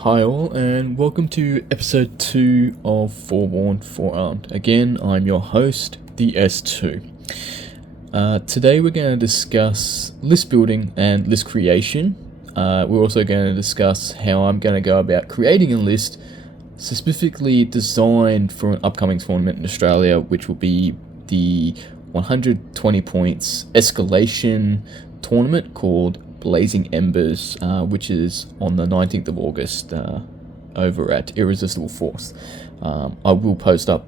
Hi all, and welcome to episode 2 of Forewarned, Forearmed. Again, I'm your host, the S2. Today we're going to discuss list building and list creation. We're also going to discuss how I'm going to go about creating a list specifically designed for an upcoming tournament in Australia, which will be the 120 points escalation tournament called Blazing Embers, which is on the 19th of August over at Irresistible Force. I will post up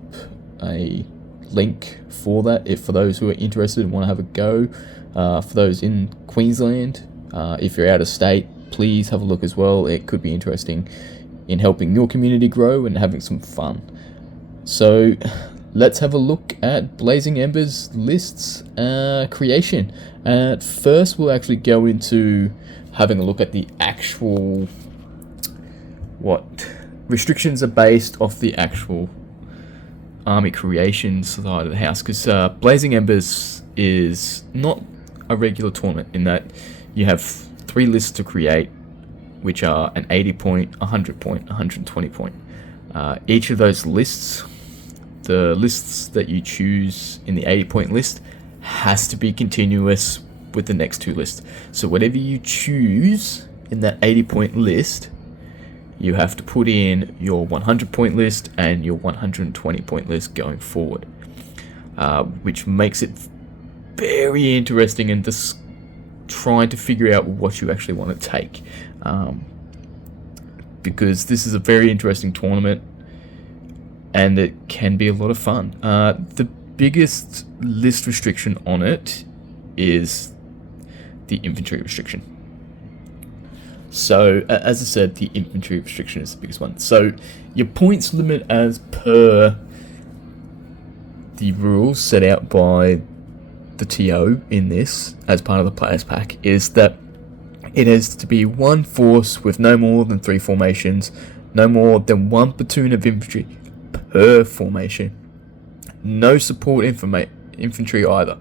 a link for that for those who are interested and want to have a go. For those in Queensland, if you're out of state, please have a look as well. It could be interesting in helping your community grow and having some fun. So let's have a look at Blazing Embers lists creation. First, we'll actually go into having a look at the actual what restrictions are based off the actual army creation side of the house, because Blazing Embers is not a regular tournament in that you have 3 lists to create, which are an 80 point, 100 point, 120 point. Each of those lists, the lists that you choose in the 80 point list, has to be continuous with the next 2 lists. So whatever you choose in that 80 point list, you have to put in your 100 point list and your 120 point list going forward, which makes it very interesting and just trying to figure out what you actually want to take, because this is a very interesting tournament and it can be a lot of fun. The biggest list restriction on it is the infantry restriction. So, as I said, the infantry restriction is the biggest one. So, your points limit as per the rules set out by the TO in this, as part of the players pack, is that it has to be 1 force with no more than 3 formations, no more than 1 platoon of infantry per formation, no support infantry either.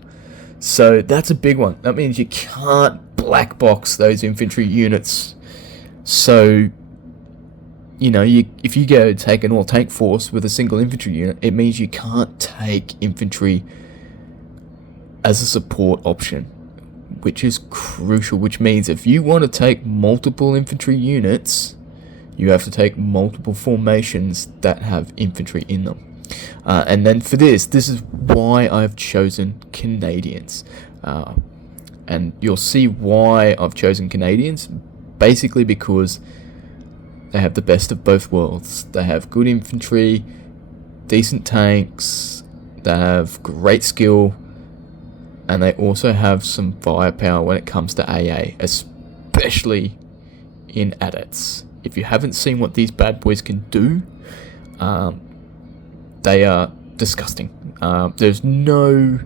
So that's a big one. That means you can't black box those infantry units. So, if you go take an all-tank force with a single infantry unit, it means you can't take infantry as a support option, which is crucial, which means if you want to take multiple infantry units, you have to take multiple formations that have infantry in them. And then for this is why I've chosen Canadians. And you'll see why I've chosen Canadians, basically because they have the best of both worlds. They have good infantry, decent tanks, they have great skill, and they also have some firepower when it comes to AA, especially in adepts. If you haven't seen what these bad boys can do, they are disgusting. There's no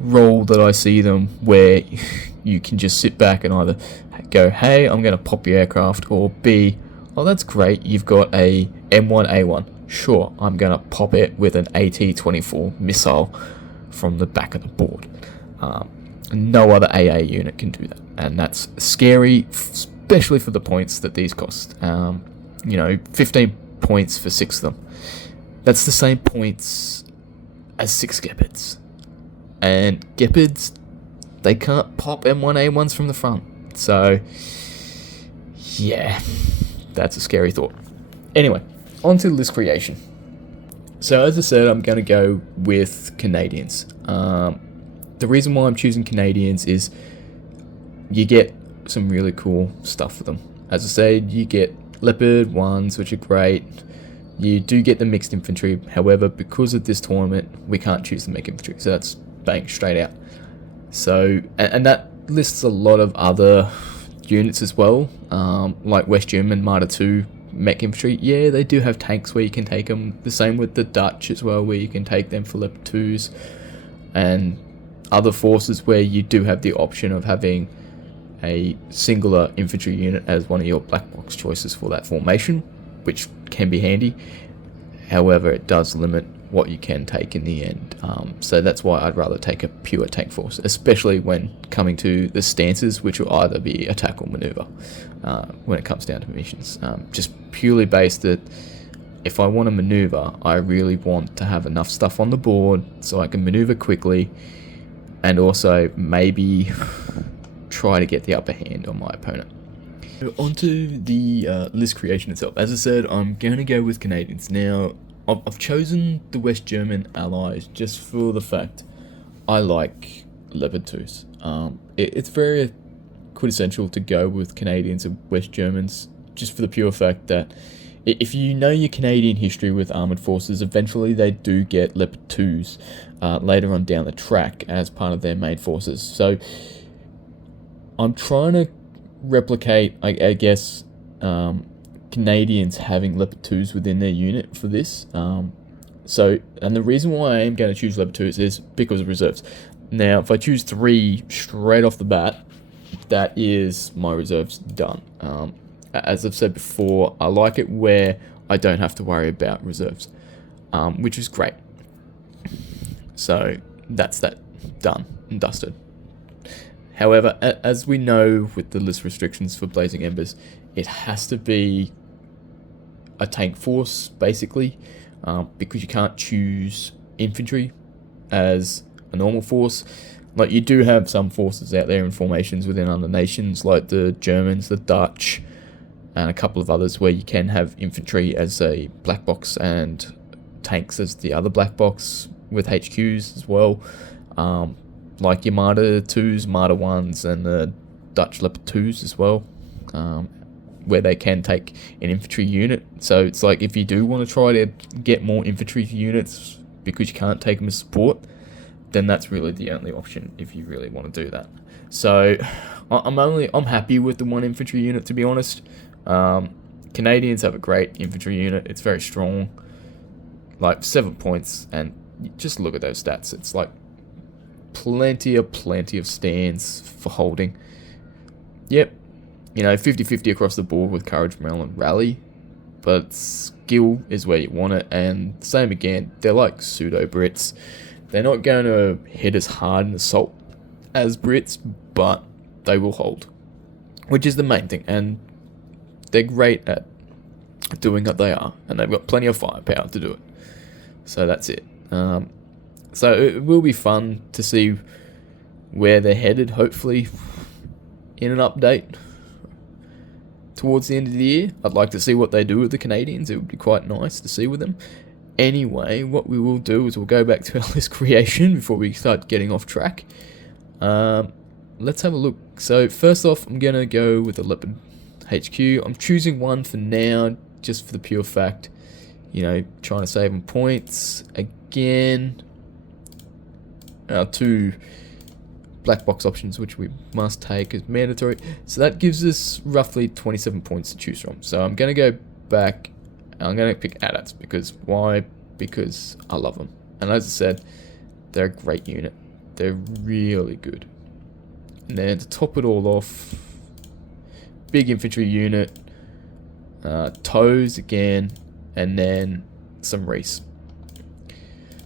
role that I see them where you can just sit back and either go, hey, I'm going to pop your aircraft, or B, oh, that's great, you've got a M1A1. Sure, I'm going to pop it with an AT-24 missile from the back of the board. No other AA unit can do that, and that's scary, especially for the points that these cost. 15 points for 6 of them. That's the same points as 6 Gepards. And Gepards, they can't pop M1A1s from the front. So, yeah, that's a scary thought. Anyway, on to list creation. So, as I said, I'm going to go with Canadians. The reason why I'm choosing Canadians is you get some really cool stuff for them. As I said, you get Leopard 1s, which are great. You do get the mixed infantry, however, because of this tournament, we can't choose the mech infantry, so that's bang straight out. So, and that lists a lot of other units as well, like West German Marder 2 mech infantry. Yeah, they do have tanks where you can take them. The same with the Dutch as well, where you can take them for Leopard 2s, and other forces where you do have the option of having a singular infantry unit as one of your black box choices for that formation, which can be handy. However, it does limit what you can take in the end. So that's why I'd rather take a pure tank force, especially when coming to the stances, which will either be attack or maneuver when it comes down to missions. Just purely based that if I want to maneuver, I really want to have enough stuff on the board so I can maneuver quickly and also maybe try to get the upper hand on my opponent. So onto the list creation itself. As I said, I'm going to go with Canadians. Now, I've chosen the West German allies just for the fact I like Leopard 2s. It's very quintessential to go with Canadians and West Germans just for the pure fact that if you know your Canadian history with armoured forces, eventually they do get Leopard 2s later on down the track as part of their main forces. So I'm trying to replicate, I guess, Canadians having Leopard 2s within their unit for this. And the reason why I am going to choose Leopard 2s is because of reserves. Now, if I choose 3 straight off the bat, that is my reserves done. As I've said before, I like it where I don't have to worry about reserves, which is great. So that's that done and dusted. However, as we know with the list restrictions for Blazing Embers, it has to be a tank force, basically, because you can't choose infantry as a normal force. Like, you do have some forces out there in formations within other nations, like the Germans, the Dutch, and a couple of others where you can have infantry as a black box and tanks as the other black box with HQs as well. Like your Marder 2s, Marder 1s, and the Dutch Leopard 2s as well, where they can take an infantry unit. So it's like, if you do want to try to get more infantry units because you can't take them as support, then that's really the only option if you really want to do that. So I'm happy with the 1 infantry unit, to be honest. Canadians have a great infantry unit. It's very strong, like 7 points, and just look at those stats. It's like plenty of stands for holding. Yep, 50-50 across the board with courage, morale, and rally, but skill is where you want it. And same again, they're like pseudo Brits. They're not going to hit as hard in assault as Brits, but they will hold, which is the main thing. And they're great at doing what they are, and they've got plenty of firepower to do it. So that's it. So it will be fun to see where they're headed, hopefully, in an update towards the end of the year. I'd like to see what they do with the Canadians. It would be quite nice to see with them. Anyway, what we will do is we'll go back to our list creation before we start getting off track. Let's have a look. So first off, I'm going to go with the Leopard HQ. I'm choosing 1 for now, just for the pure fact, trying to save on points. Again, our 2 black box options, which we must take as mandatory. So that gives us roughly 27 points to choose from. So I'm going to go back. I'm going to pick AT-ATs. Because why? Because I love them. And as I said, they're a great unit. They're really good. And then to top it all off, big infantry unit, toes again, and then some Reese.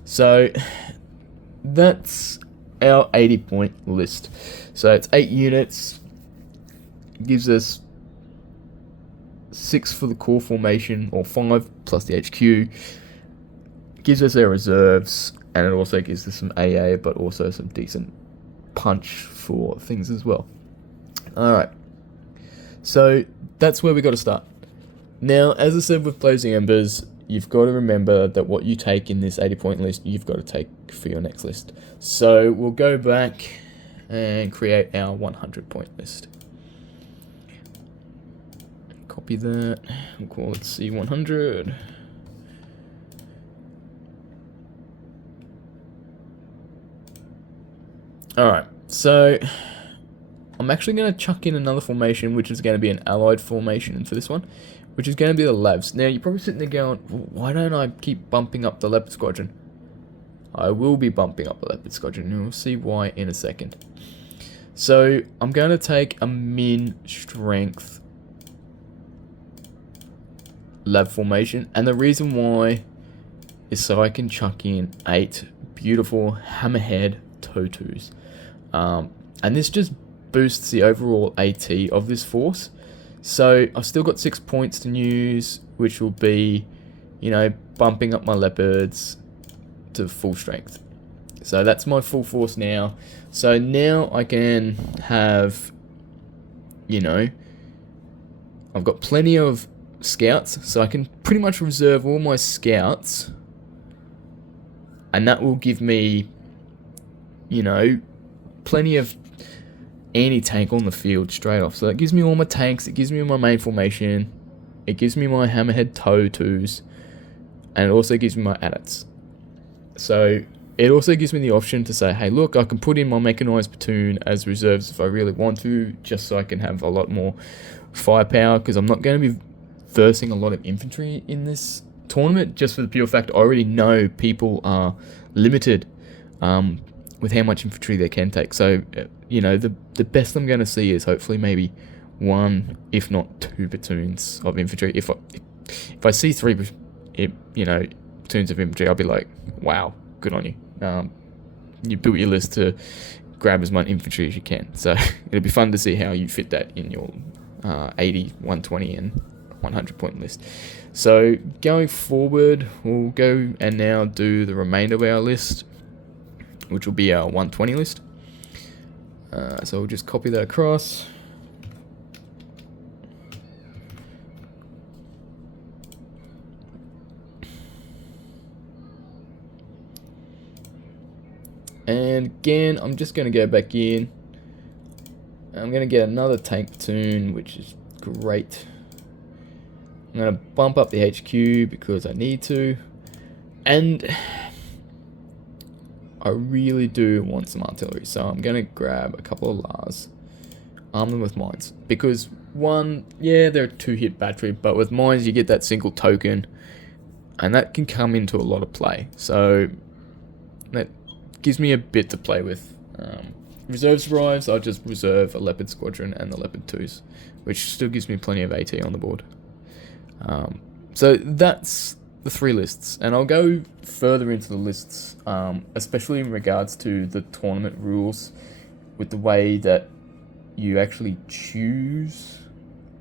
So that's our 80-point list. So it's 8 units. Gives us 6 for the core formation, or 5 plus the HQ. Gives us our reserves, and it also gives us some AA, but also some decent punch for things as well. Alright, so that's where we got to start. Now, as I said with Blazing Embers, you've got to remember that what you take in this 80-point list, you've got to take for your next list. So we'll go back and create our 100-point list. Copy that. We'll call it C100. Alright, so I'm actually going to chuck in another formation, which is going to be an allied formation for this one, which is going to be the Lavs. Now, you're probably sitting there going, why don't I keep bumping up the Leopard Squadron? I will be bumping up the Leopard Squadron, and we'll see why in a second. So, I'm going to take a min strength Lav formation, and the reason why is so I can chuck in 8 beautiful Hammerhead TOE2s. And this just boosts the overall AT of this force. So I've still got 6 points to use, which will be, bumping up my leopards to full strength. So that's my full force now. So now I can have, I've got plenty of scouts, so I can pretty much reserve all my scouts, and that will give me, plenty of anti-tank on the field straight off. So it gives me all my tanks, it gives me my main formation, it gives me my Hammerhead TOE2s, and it also gives me my adits. So it also gives me the option to say, hey, look, I can put in my mechanized platoon as reserves if I really want to, just so I can have a lot more firepower, because I'm not going to be versing a lot of infantry in this tournament, just for the pure fact I already know people are limited with how much infantry they can take. So, the best I'm going to see is hopefully maybe 1, if not 2 platoons of infantry. If I see 3, platoons of infantry, I'll be like, wow, good on you. You built your list to grab as much infantry as you can. So it'll be fun to see how you fit that in your 80, 120 and 100 point list. So going forward, we'll go and now do the remainder of our list, which will be our 120 list. So we'll just copy that across. And again, I'm just going to go back in. I'm going to get another tank platoon, which is great. I'm going to bump up the HQ because I need to. And I really do want some artillery. So I'm going to grab a couple of Lars, arm them with mines. Because one, yeah, they're a 2-hit battery, but with mines you get that single token. And that can come into a lot of play. So that gives me a bit to play with. Reserves arrives, I'll just reserve a Leopard Squadron and the Leopard 2s, which still gives me plenty of AT on the board. So that's the 3 lists, and I'll go further into the lists, especially in regards to the tournament rules, with the way that you actually choose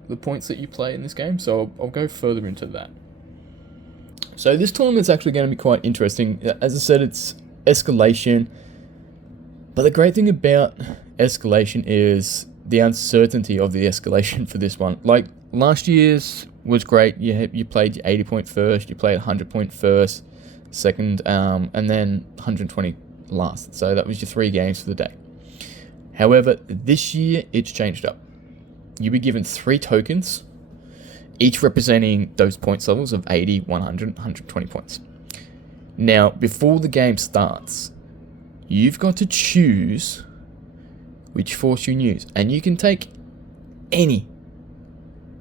the points that you play in this game. So I'll go further into that. So this tournament's actually going to be quite interesting. As I said, it's escalation, but the great thing about escalation is the uncertainty of the escalation for this one. Like last year's was great. You played your 80 point first, you played 100 point first, second, and then 120 last. So that was your 3 games for the day. However, this year it's changed up. You'll be given 3 tokens, each representing those points levels of 80, 100, 120 points. Now, before the game starts, you've got to choose which force you use, and you can take any.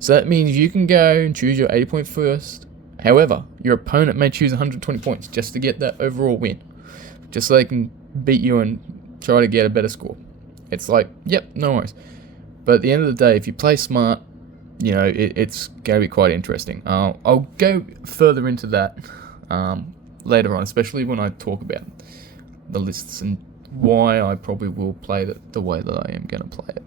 So that means you can go and choose your 80 point first. However, your opponent may choose 120 points just to get that overall win, just so they can beat you and try to get a better score. It's like, yep, no worries. But at the end of the day, if you play smart, it's going to be quite interesting. I'll go further into that later on, especially when I talk about the lists and why I probably will play it the way that I am going to play it.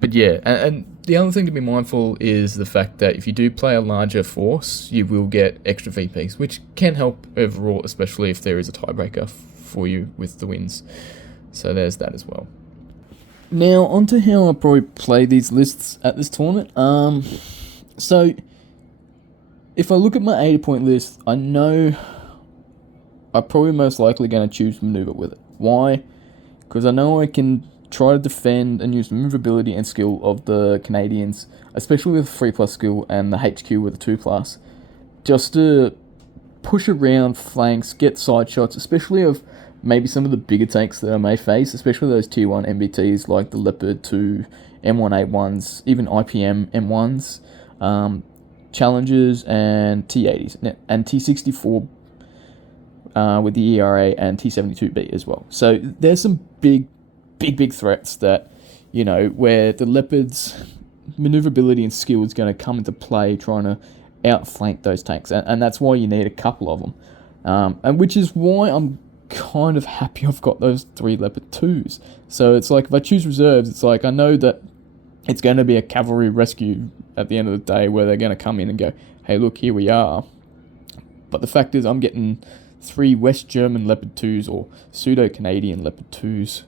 But yeah, and the other thing to be mindful is the fact that if you do play a larger force, you will get extra VPs, which can help overall, especially if there is a tiebreaker for you with the wins. So there's that as well. Now, onto how I probably play these lists at this tournament. So, if I look at my 80 point list, I know I'm probably most likely going to choose maneuver with it. Why? Because I know I can try to defend and use the maneuverability and skill of the Canadians, especially with 3+ skill and the HQ with a 2+, just to push around flanks, get side shots, especially of maybe some of the bigger tanks that I may face, especially those tier 1 MBTs like the Leopard 2, M1A1s, even IPM M1s, Challengers and T80s, and T64 with the ERA and T72B as well. So there's some big threats that, where the Leopard's maneuverability and skill is going to come into play, trying to outflank those tanks, and that's why you need a couple of them, and which is why I'm kind of happy I've got those 3 Leopard 2s. So it's like if I choose reserves, it's like I know that it's going to be a cavalry rescue at the end of the day where they're going to come in and go, hey, look, here we are. But the fact is I'm getting 3 West German Leopard 2s or pseudo-Canadian Leopard 2s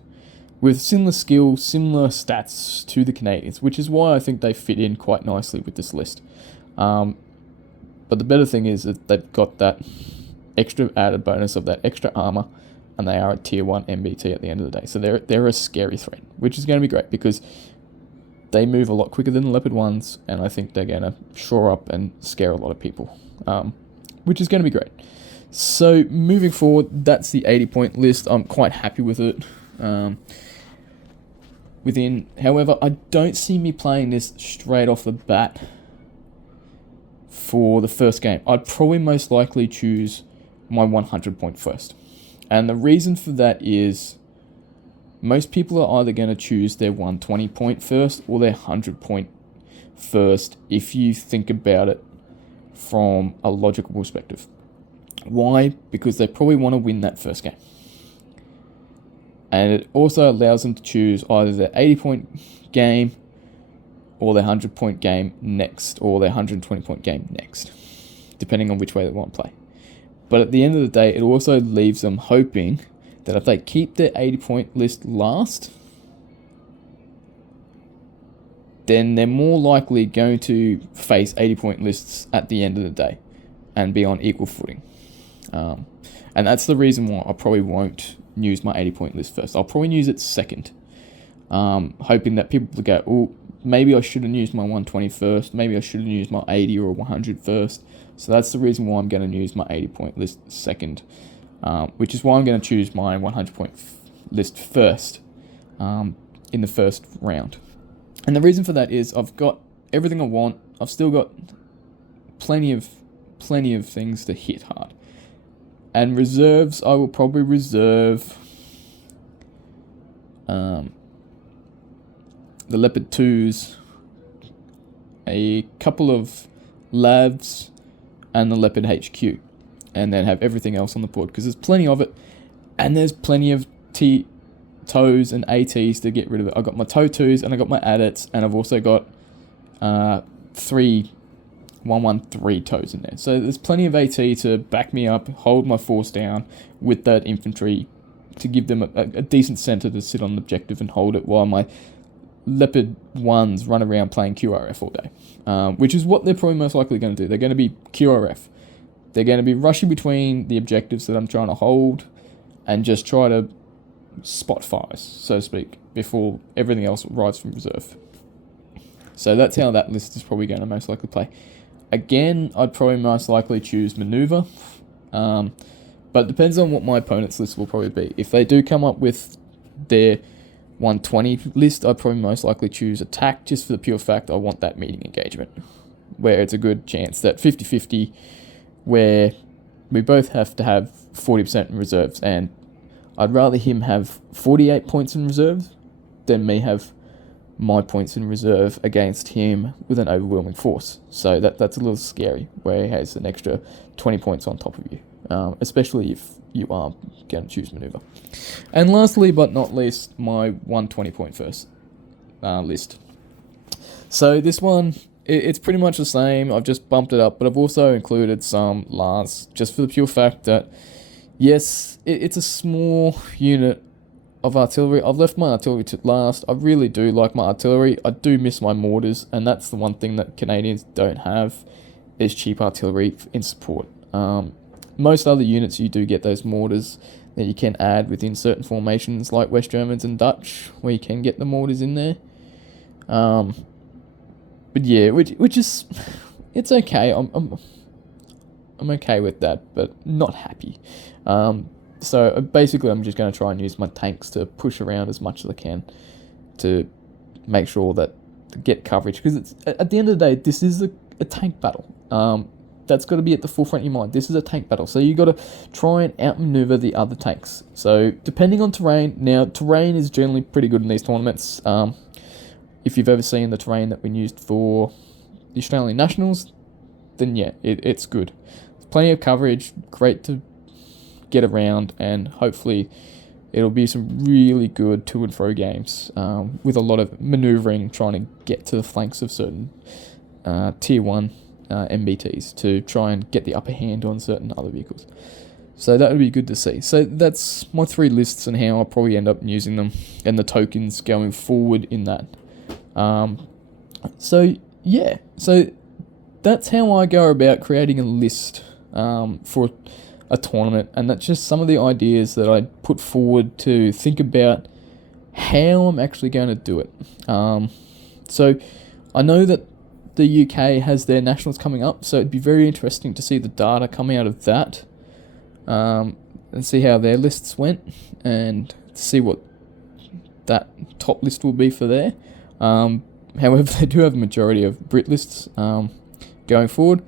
with similar skills, similar stats to the Canadians, which is why I think they fit in quite nicely with this list. But the better thing is that they've got that extra added bonus of that extra armor, and they are a tier 1 MBT at the end of the day. So they're a scary threat, which is going to be great because they move a lot quicker than the Leopard 1s, and I think they're going to shore up and scare a lot of people, which is going to be great. So moving forward, that's the 80-point list. I'm quite happy with it. However, I don't see me playing this straight off the bat for the first game. I'd probably most likely choose my 100 point first. And the reason for that is most people are either going to choose their 120 point first or their 100 point first if you think about it from a logical perspective. Why? Because they probably want to win that first game. And it also allows them to choose either their 80 point game or their 100 point game next, or their 120 point game next, depending on which way they want to play. But at the end of the day, it also leaves them hoping that if they keep their 80 point list last, then they're more likely going to face 80 point lists at the end of the day and be on equal footing. And that's the reason why I probably won't use my 80 point list first. I'll probably use it second, hoping that people will go, oh, maybe I shouldn't use my 120 first, maybe I shouldn't use my 80 or 100 first. So that's the reason why I'm going to use my 80 point list second, which is why I'm going to choose my 100 point list first in the first round. And the reason for that is I've got everything I want. I've still got plenty of things to hit hard. And reserves, I will probably reserve the Leopard 2s, a couple of Lavs, and the Leopard HQ, and then have everything else on the board because there's plenty of it, and there's plenty of TOWs and ATs to get rid of it. I've got my TOW 2s and I got my ADITs, and I've also got 3 113 TOWs in there. So there's plenty of AT to back me up, hold my force down with that infantry to give them a decent center to sit on the objective and hold it while my Leopard 1s run around playing QRF all day, which is what they're probably most likely going to do. They're going to be QRF. They're going to be rushing between the objectives that I'm trying to hold and just try to spot fires, so to speak, before everything else arrives from reserve. So that's how that list is probably going to most likely play. Again, I'd probably most likely choose maneuver, but it depends on what my opponent's list will probably be. If they do come up with their 120 list, I'd probably most likely choose attack, just for the pure fact I want that meeting engagement, where it's a good chance that 50-50, where we both have to have 40% in reserves, and I'd rather him have 48 points in reserves than me have my points in reserve against him with an overwhelming force. So that's a little scary, where he has an extra 20 points on top of you, especially if you are going to choose maneuver. And lastly but not least, my 120 point first list. So this one, it's pretty much the same. I've just bumped it up, but I've also included some LARs, just for the pure fact that, yes, it's a small unit of artillery. I've left my artillery to last. I really do like my artillery. I do miss my mortars, and that's the one thing that Canadians don't have, is cheap artillery in support. Most other units, you do get those mortars that you can add within certain formations, like West Germans and Dutch, where you can get the mortars in there. But yeah, which is, it's okay. I'm okay with that, but not happy. So basically, I'm just going to try and use my tanks to push around as much as I can to make sure that to get coverage, because it's, at the end of the day, this is a tank battle. That's got to be at the forefront of your mind. This is a tank battle, so you got to try and outmaneuver the other tanks. So depending on terrain, now terrain is generally pretty good in these tournaments. If you've ever seen the terrain that we used for the Australian Nationals, then yeah, it's good. Plenty of coverage, great to get around, and hopefully it'll be some really good to and fro games with a lot of manoeuvring, trying to get to the flanks of certain tier 1 MBTs to try and get the upper hand on certain other vehicles. So that would be good to see. So that's my 3 lists and how I'll probably end up using them and the tokens going forward in that. So yeah, so that's how I go about creating a list for a tournament, and that's just some of the ideas that I put forward to think about how I'm actually going to do it. So I know that the UK has their nationals coming up, so it'd be very interesting to see the data coming out of that, and see how their lists went, and see what that top list will be for there. However, they do have a majority of Brit lists going forward.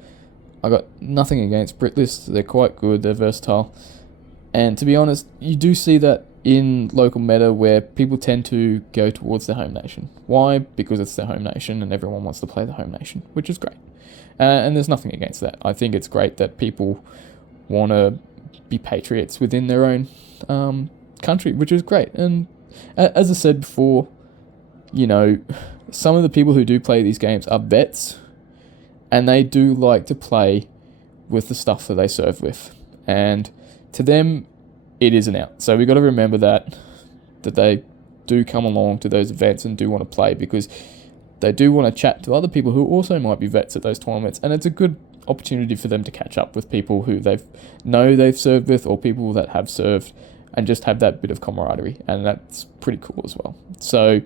I got nothing against Brit lists. They're quite good. They're versatile. And to be honest, you do see that in local meta where people tend to go towards their home nation. Why? Because it's their home nation and everyone wants to play the home nation, which is great. And there's nothing against that. I think it's great that people want to be patriots within their own country, which is great. And as I said before, you know, some of the people who do play these games are vets, and they do like to play with the stuff that they serve with. And to them, it is an out. So we've got to remember that they do come along to those events and do want to play, because they do want to chat to other people who also might be vets at those tournaments. And it's a good opportunity for them to catch up with people who they've served with, or people that have served, and just have that bit of camaraderie. And that's pretty cool as well. So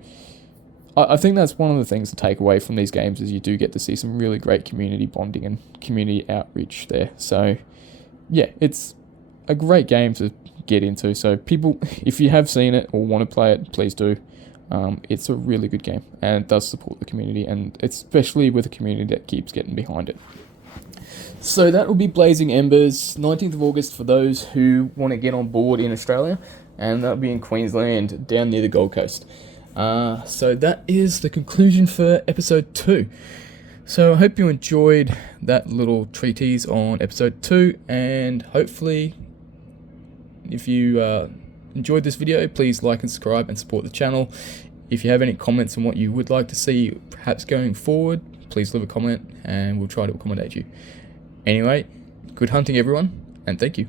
I think that's one of the things to take away from these games, is you do get to see some really great community bonding and community outreach there. So yeah, it's a great game to get into. So people, if you have seen it or want to play it, please do. It's a really good game, and it does support the community, and especially with a community that keeps getting behind it. So that will be Blazing Embers, 19th of August for those who want to get on board in Australia, and that'll be in Queensland, down near the Gold Coast. So that is the conclusion for episode 2. So I hope you enjoyed that little treatise on episode 2, and hopefully if you enjoyed this video, please like and subscribe and support the channel. If you have any comments on what you would like to see perhaps going forward, please leave a comment and we'll try to accommodate you. Anyway, good hunting everyone, and thank you.